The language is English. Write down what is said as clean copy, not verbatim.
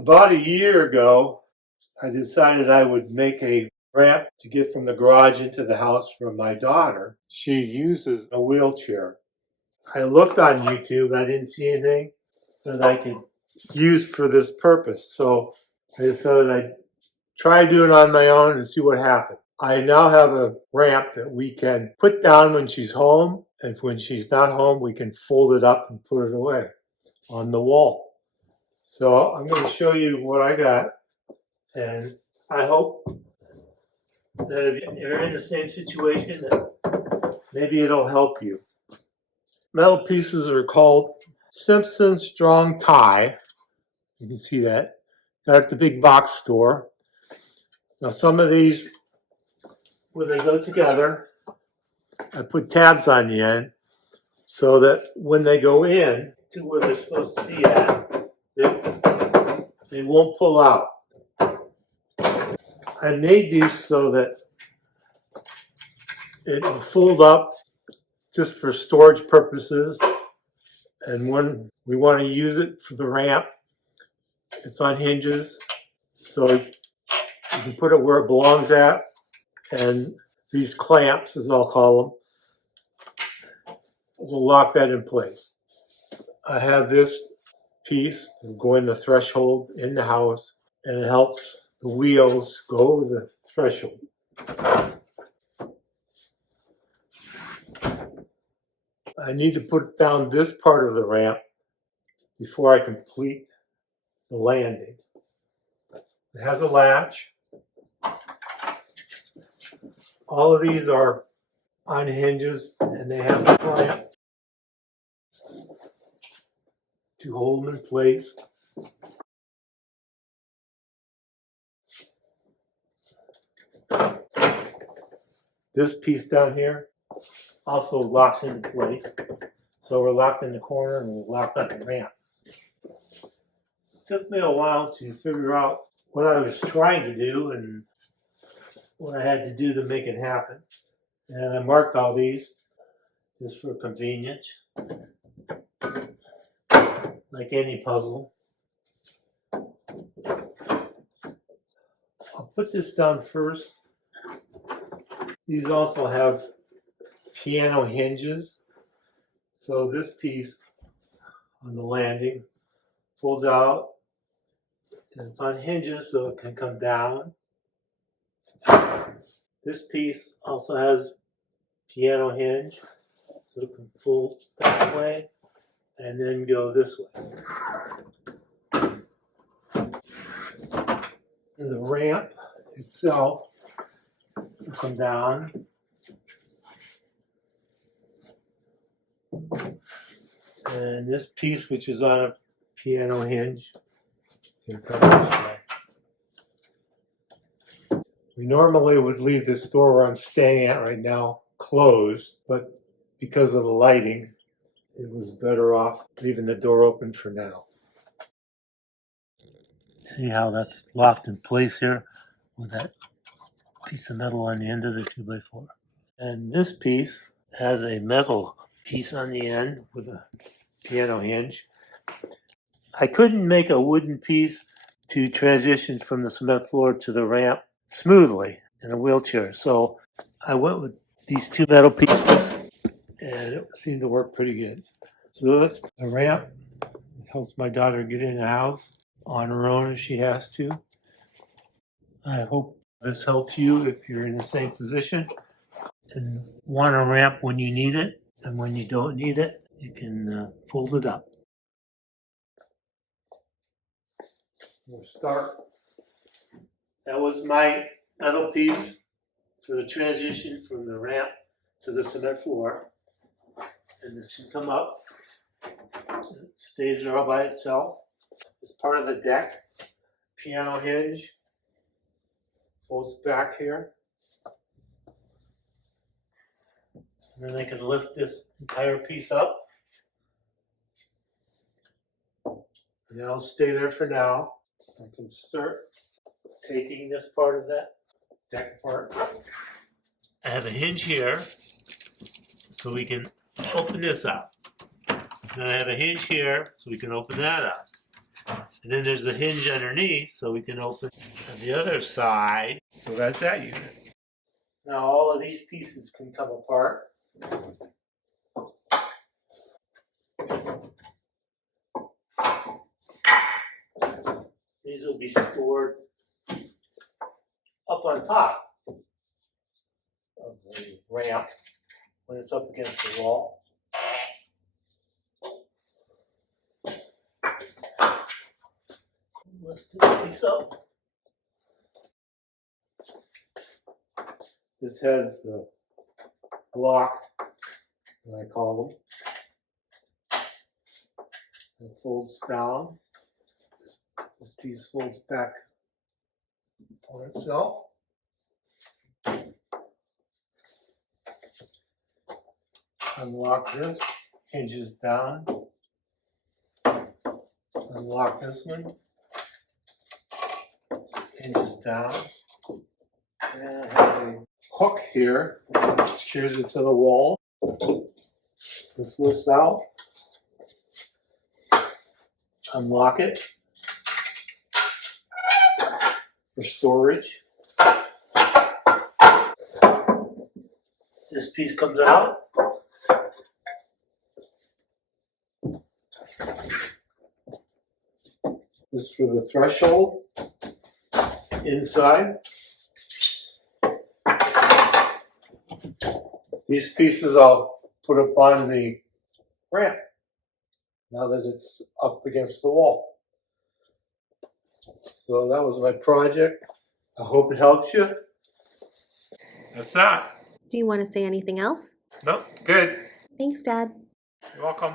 About a year ago, I decided I would make a ramp to get from the garage into the house for my daughter. She uses a wheelchair. I looked on YouTube, I didn't see anything that I could use for this purpose. So I decided I'd try doing it on my own and see what happened. I now have a ramp that we can put down when she's home, and when she's not home, we can fold it up and put it away on the wall. So I'm going to show you what I got, and I hope that if you're in the same situation, that maybe it'll help you. Metal pieces are called Simpson Strong Tie. You can see that. Got at the big box store. Now some of these, when they go together, I put tabs on the end so that when they go in to where they're supposed to be at, they won't pull out. I made these so that it will fold up just for storage purposes, and when we want to use it for the ramp, it's on hinges, so you can put it where it belongs at, and these clamps, as I'll call them, will lock that in place. I have this piece go in the threshold in the house, and it helps the wheels go over the threshold. I need to put down this part of the ramp before I complete the landing. It has a latch. All of these are on hinges, and they have a clamp to hold them in place. This piece down here also locks into place. So we're locked in the corner and we're locked on the ramp. It took me a while to figure out what I was trying to do and what I had to do to make it happen. And I marked all these just for convenience, like any puzzle. I'll put this down first. These also have piano hinges. So this piece on the landing folds out, and it's on hinges so it can come down. This piece also has piano hinge, so it can fold that way and then go this way. And the ramp itself will come down. And this piece, which is on a piano hinge, can come this way. We normally would leave this store where I'm staying at right now closed, but because of the lighting, it was better off leaving the door open for now. See how that's locked in place here with that piece of metal on the end of the 2x4. And this piece has a metal piece on the end with a piano hinge. I couldn't make a wooden piece to transition from the cement floor to the ramp smoothly in a wheelchair, so I went with these two metal pieces, and it seemed to work pretty good. So that's a ramp. It helps my daughter get in the house on her own if she has to. I hope this helps you if you're in the same position and want a ramp when you need it, and when you don't need it, you can fold it up. We'll start. That was my metal piece for the transition from the ramp to the cement floor. And this can come up. It stays there all by itself. It's part of the deck. Piano hinge folds back here. And then I can lift this entire piece up. And that'll stay there for now. I can start taking this part of that deck apart. I have a hinge here, so we can open this up. Then I have a hinge here, so we can open that up. And then there's a hinge underneath so we can open on the other side. So that's that unit. Now all of these pieces can come apart. These will be stored up on top of the ramp when it's up against the wall. Let's do this piece up. This has the block, I call them. It folds down. This piece folds back on itself. Unlock this, hinges down. Unlock this one, hinges down. And I have a hook here, secures it to the wall. This lifts out. Unlock it for storage. This piece comes out. This is for the threshold inside. These pieces I'll put up on the ramp now that it's up against the wall. So that was my project. I hope it helps you. That's that. Do you want to say anything else? Nope, good. Thanks, Dad. You're welcome.